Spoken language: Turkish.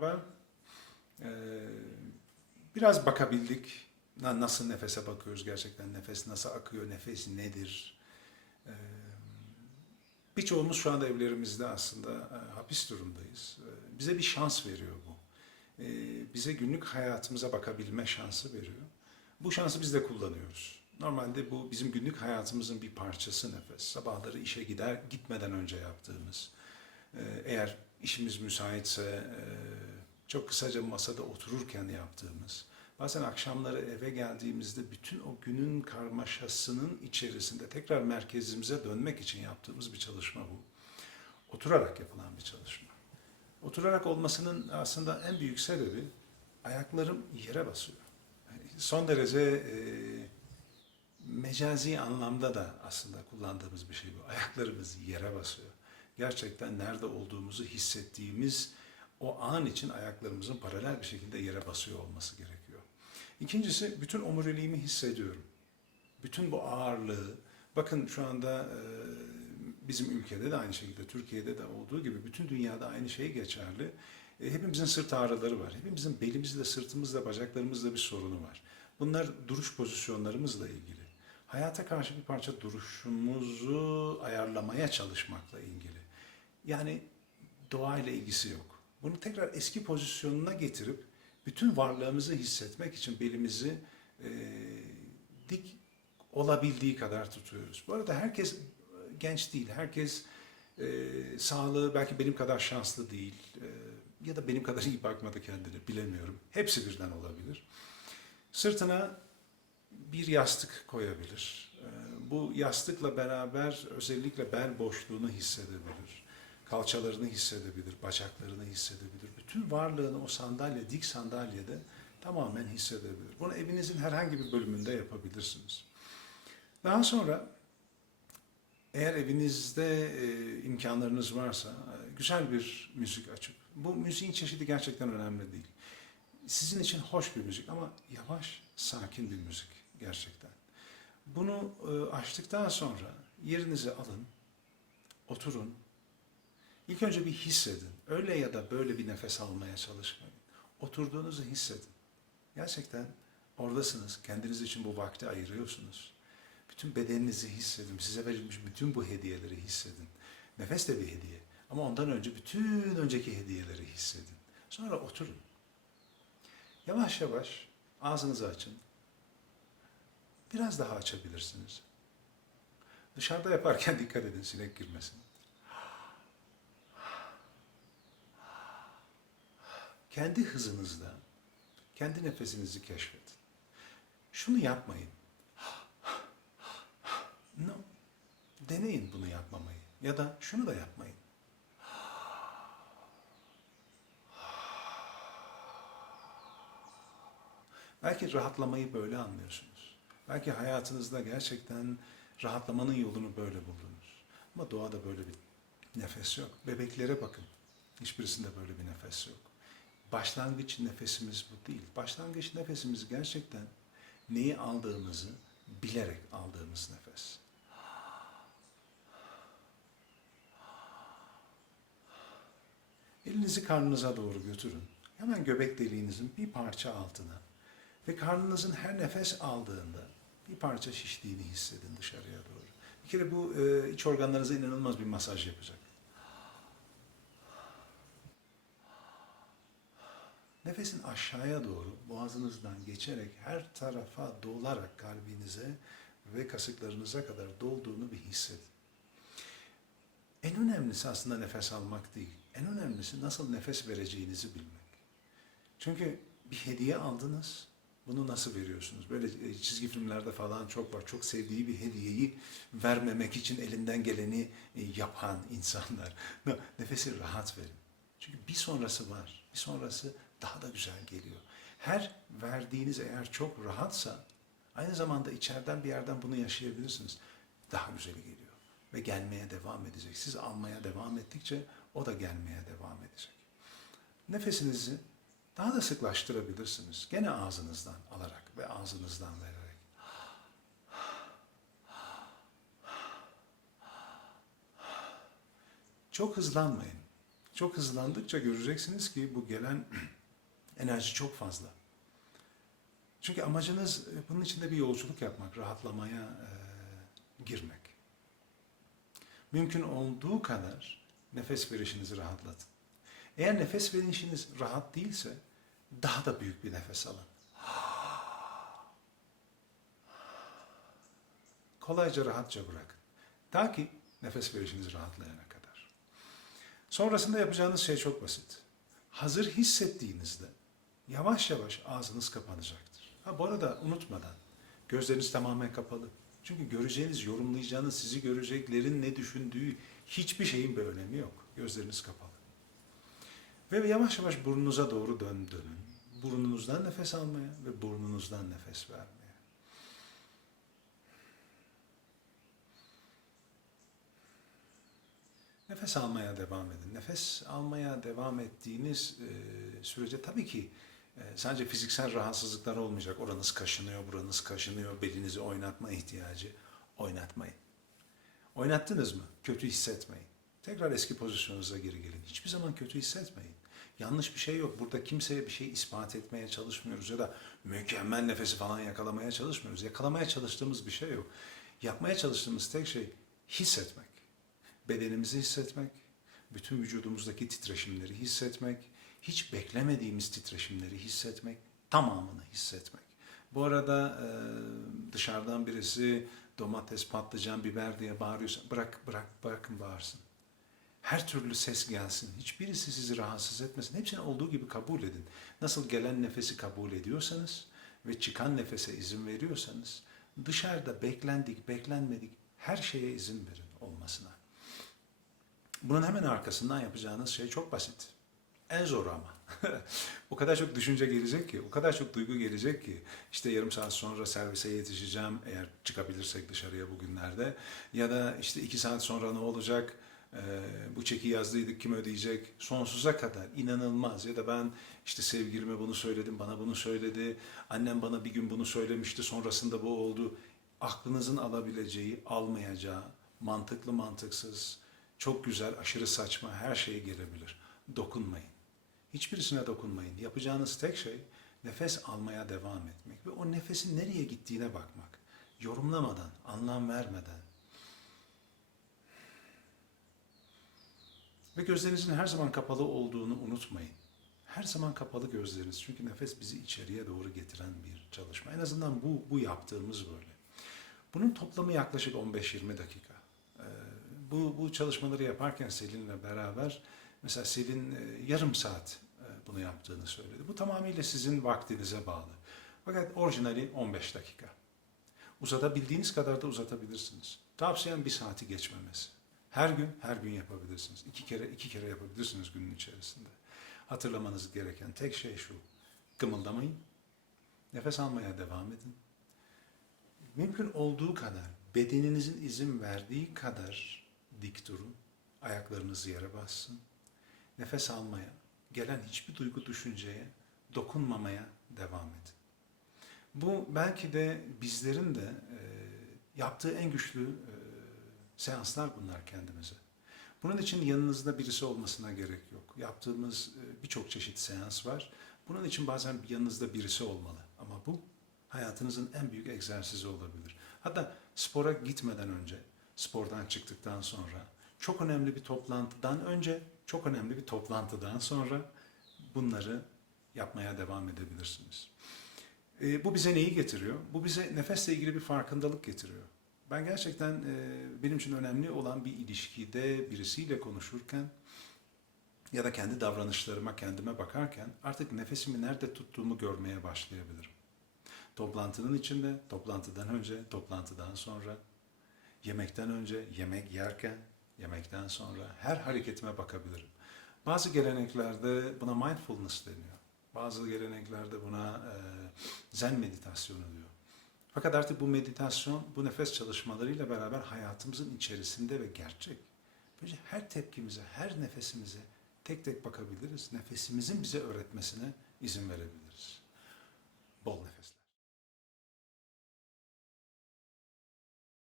merhaba. Ee, biraz bakabildik. Na- Nasıl nefese bakıyoruz gerçekten? Nefes nasıl akıyor? Nefes nedir? Ee, birçoğumuz şu anda evlerimizde aslında e, hapis durumdayız. Ee, bize bir şans veriyor bu. Ee, bize günlük hayatımıza bakabilme şansı veriyor. Bu şansı biz de kullanıyoruz. Normalde bu bizim günlük hayatımızın bir parçası nefes. Sabahları işe gider gitmeden önce yaptığımız. Ee, Eğer işimiz müsaitse e, çok kısaca masada otururken yaptığımız. Bazen akşamları eve geldiğimizde bütün o günün karmaşasının içerisinde tekrar merkezimize dönmek için yaptığımız bir çalışma bu. Oturarak yapılan bir çalışma. Oturarak olmasının aslında en büyük sebebi ayaklarım yere basıyor. Son derece e, mecazi anlamda da aslında kullandığımız bir şey bu. Ayaklarımız yere basıyor. Gerçekten nerede olduğumuzu hissettiğimiz o an için ayaklarımızın paralel bir şekilde yere basıyor olması gerekiyor. İkincisi bütün omuriliğimi hissediyorum. Bütün bu ağırlığı, bakın şu anda e, bizim ülkede de aynı şekilde, Türkiye'de de olduğu gibi bütün dünyada aynı şey geçerli. E, hepimizin sırt ağrıları var. Hepimizin belimizde, sırtımızda, bacaklarımızda bir sorunu var. Bunlar duruş pozisyonlarımızla ilgili. Hayata karşı bir parça duruşumuzu ayarlamaya çalışmakla ilgili. Yani doğayla ilgisi yok. Bunu tekrar eski pozisyonuna getirip bütün varlığımızı hissetmek için belimizi e, dik olabildiği kadar tutuyoruz. Bu arada herkes e, genç değil, herkes e, sağlığı belki benim kadar şanslı değil e, ya da benim kadar iyi bakmadı kendine bilemiyorum. Hepsi birden olabilir. Sırtına bir yastık koyabilir. E, bu yastıkla beraber özellikle bel boşluğunu hissedebilir. Kalçalarını hissedebilir, bacaklarını hissedebilir. Bütün varlığını o sandalye, dik sandalyede tamamen hissedebilir. Bunu evinizin herhangi bir bölümünde yapabilirsiniz. Daha sonra eğer evinizde e, imkanlarınız varsa e, güzel bir müzik açıp, bu müziğin çeşidi gerçekten önemli değil. Sizin için hoş bir müzik ama yavaş, sakin bir müzik gerçekten. Bunu e, açtıktan sonra yerinize alın, oturun. İlk önce bir hissedin. Öyle ya da böyle bir nefes almaya çalışmayın. Oturduğunuzu hissedin. Gerçekten oradasınız. Kendiniz için bu vakti ayırıyorsunuz. Bütün bedeninizi hissedin. Size verilmiş bütün bu hediyeleri hissedin. Nefes de bir hediye. Ama ondan önce bütün önceki hediyeleri hissedin. Sonra oturun. Yavaş yavaş ağzınızı açın. Biraz daha açabilirsiniz. Dışarıda yaparken dikkat edin sinek girmesin. Kendi hızınızda kendi nefesinizi keşfedin. Şunu yapmayın. No. Deneyin bunu yapmamayı. Ya da şunu da yapmayın. Belki rahatlamayı böyle anlıyorsunuz. Belki hayatınızda gerçekten rahatlamanın yolunu böyle buldunuz. Ama doğada böyle bir nefes yok. Bebeklere bakın. Hiçbirisinde böyle bir nefes yok. Başlangıç nefesimiz bu değil. Başlangıç nefesimiz gerçekten neyi aldığımızı bilerek aldığımız nefes. Elinizi karnınıza doğru götürün. Hemen göbek deliğinizin bir parça altına ve karnınızın her nefes aldığında bir parça şiştiğini hissedin dışarıya doğru. Bir kere bu e, iç organlarınıza inanılmaz bir masaj yapacak. Nefesin aşağıya doğru boğazınızdan geçerek her tarafa dolarak kalbinize ve kasıklarınıza kadar dolduğunu bir hissedin. En önemlisi aslında nefes almak değil. En önemlisi nasıl nefes vereceğinizi bilmek. Çünkü bir hediye aldınız. Bunu nasıl veriyorsunuz? Böyle e, çizgi filmlerde falan çok var. Çok sevdiği bir hediyeyi vermemek için elinden geleni e, yapan insanlar. Nefesi rahat verin. Çünkü bir sonrası var. Bir sonrası daha da güzel geliyor. Her verdiğiniz eğer çok rahatsa aynı zamanda içeriden bir yerden bunu yaşayabilirsiniz. Daha güzeli geliyor ve gelmeye devam edecek. Siz almaya devam ettikçe o da gelmeye devam edecek. Nefesinizi daha da sıklaştırabilirsiniz. Gene ağzınızdan alarak ve ağzınızdan vererek. Çok hızlanmayın. çok hızlandıkça göreceksiniz ki bu gelen enerji çok fazla. Çünkü amacınız e, bunun içinde bir yolculuk yapmak, rahatlamaya e, girmek. Mümkün olduğu kadar nefes verişinizi rahatlatın. Eğer nefes verişiniz rahat değilse daha da büyük bir nefes alın. Kolayca rahatça bırakın. Ta ki nefes verişiniz rahatlayana kadar. Sonrasında yapacağınız şey çok basit. Hazır hissettiğinizde yavaş yavaş ağzınız kapanacaktır. Ha bu arada unutmadan gözleriniz tamamen kapalı. Çünkü göreceğiniz, yorumlayacağınız, sizi göreceklerin ne düşündüğü hiçbir şeyin bir önemi yok. Gözleriniz kapalı. Ve yavaş yavaş burnunuza doğru dön dönün. Burnunuzdan nefes almaya ve burnunuzdan nefes vermeye. Nefes almaya devam edin. Nefes almaya devam ettiğiniz e, sürece tabii ki sadece fiziksel rahatsızlıklar olmayacak. Oranız kaşınıyor, buranız kaşınıyor, belinizi oynatma ihtiyacı. Oynatmayın. Oynattınız mı? Kötü hissetmeyin. Tekrar eski pozisyonunuza geri gelin. Hiçbir zaman kötü hissetmeyin. Yanlış bir şey yok. Burada kimseye bir şey ispat etmeye çalışmıyoruz ya da mükemmel nefesi falan yakalamaya çalışmıyoruz. Yakalamaya çalıştığımız bir şey yok. Yapmaya çalıştığımız tek şey hissetmek. Bedenimizi hissetmek, bütün vücudumuzdaki titreşimleri hissetmek, hiç beklemediğimiz titreşimleri hissetmek, tamamını hissetmek. Bu arada e, dışarıdan birisi domates, patlıcan, biber diye bağırıyorsa bırak, bırak, bırakın bağırsın. Her türlü ses gelsin. Hiçbirisi sizi rahatsız etmesin. Hepsini olduğu gibi kabul edin. Nasıl gelen nefesi kabul ediyorsanız ve çıkan nefese izin veriyorsanız dışarıda beklendik, beklenmedik her şeye izin verin olmasına. Bunun hemen arkasından yapacağınız şey çok basit. En zor ama. o kadar çok düşünce gelecek ki, o kadar çok duygu gelecek ki. işte yarım saat sonra servise yetişeceğim eğer çıkabilirsek dışarıya bugünlerde. Ya da işte iki saat sonra ne olacak? Ee, bu çeki yazdıydık kim ödeyecek? Sonsuza kadar inanılmaz. Ya da ben işte sevgilime bunu söyledim, bana bunu söyledi. Annem bana bir gün bunu söylemişti, sonrasında bu oldu. Aklınızın alabileceği, almayacağı, mantıklı mantıksız, çok güzel, aşırı saçma her şeye gelebilir. Dokunmayın. Hiçbirisine dokunmayın. Yapacağınız tek şey nefes almaya devam etmek ve o nefesin nereye gittiğine bakmak. Yorumlamadan, anlam vermeden. Ve gözlerinizin her zaman kapalı olduğunu unutmayın. Her zaman kapalı gözleriniz. Çünkü nefes bizi içeriye doğru getiren bir çalışma. En azından bu, bu yaptığımız böyle. Bunun toplamı yaklaşık 15-20 dakika bu, bu çalışmaları yaparken Selin'le beraber mesela Selin e, yarım saat e, bunu yaptığını söyledi. Bu tamamıyla sizin vaktinize bağlı. Fakat orijinali 15 dakika. Uzatabildiğiniz kadar da uzatabilirsiniz. Tavsiyem bir saati geçmemesi. Her gün, her gün yapabilirsiniz. İki kere, iki kere yapabilirsiniz günün içerisinde. Hatırlamanız gereken tek şey şu. Kımıldamayın. Nefes almaya devam edin. Mümkün olduğu kadar, bedeninizin izin verdiği kadar dik durun. Ayaklarınız yere bassın. Nefes almaya, gelen hiçbir duygu düşünceye dokunmamaya devam edin. Bu belki de bizlerin de e, yaptığı en güçlü e, seanslar bunlar kendimize. Bunun için yanınızda birisi olmasına gerek yok. Yaptığımız e, birçok çeşit seans var. Bunun için bazen yanınızda birisi olmalı. Ama bu hayatınızın en büyük egzersizi olabilir. Hatta spora gitmeden önce spordan çıktıktan sonra, çok önemli bir toplantıdan önce, çok önemli bir toplantıdan sonra bunları yapmaya devam edebilirsiniz. E, bu bize neyi getiriyor? Bu bize nefesle ilgili bir farkındalık getiriyor. Ben gerçekten e, benim için önemli olan bir ilişkide birisiyle konuşurken ya da kendi davranışlarıma kendime bakarken artık nefesimi nerede tuttuğumu görmeye başlayabilirim. Toplantının içinde, toplantıdan önce, toplantıdan sonra, Yemekten önce, yemek yerken, yemekten sonra her hareketime bakabilirim. Bazı geleneklerde buna mindfulness deniyor. Bazı geleneklerde buna e, zen meditasyonu diyor. Fakat artık bu meditasyon, bu nefes çalışmalarıyla beraber hayatımızın içerisinde ve gerçek. Böylece her tepkimize, her nefesimize tek tek bakabiliriz. Nefesimizin bize öğretmesine izin verebiliriz. Bol nefesle.